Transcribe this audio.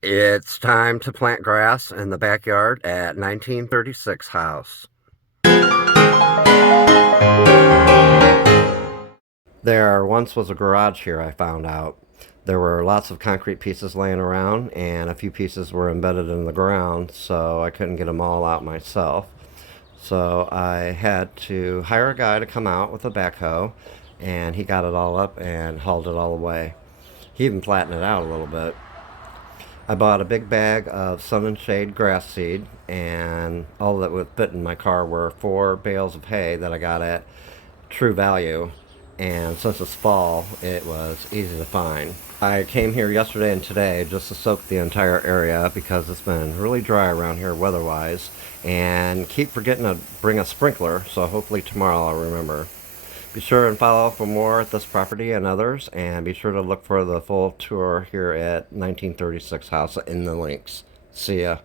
It's time to plant grass in the backyard at 1936 house. There once was a garage here, I found out. There were lots of concrete pieces laying around, and a few pieces were embedded in the ground, so I couldn't get them all out myself. So I had to hire a guy to come out with a backhoe, and he got it all up and hauled it all away. He even flattened it out a little bit. I bought a big bag of sun and shade grass seed, and all that would fit in my car were 4 bales of hay that I got at True Value. And since it's fall, it was easy to find. I came here yesterday and today just to soak the entire area because it's been really dry around here weather-wise, and keep forgetting to bring a sprinkler, so hopefully tomorrow I'll remember. Be sure and follow for more at this property and others, and be sure to look for the full tour here at 1936 House in the links. See ya.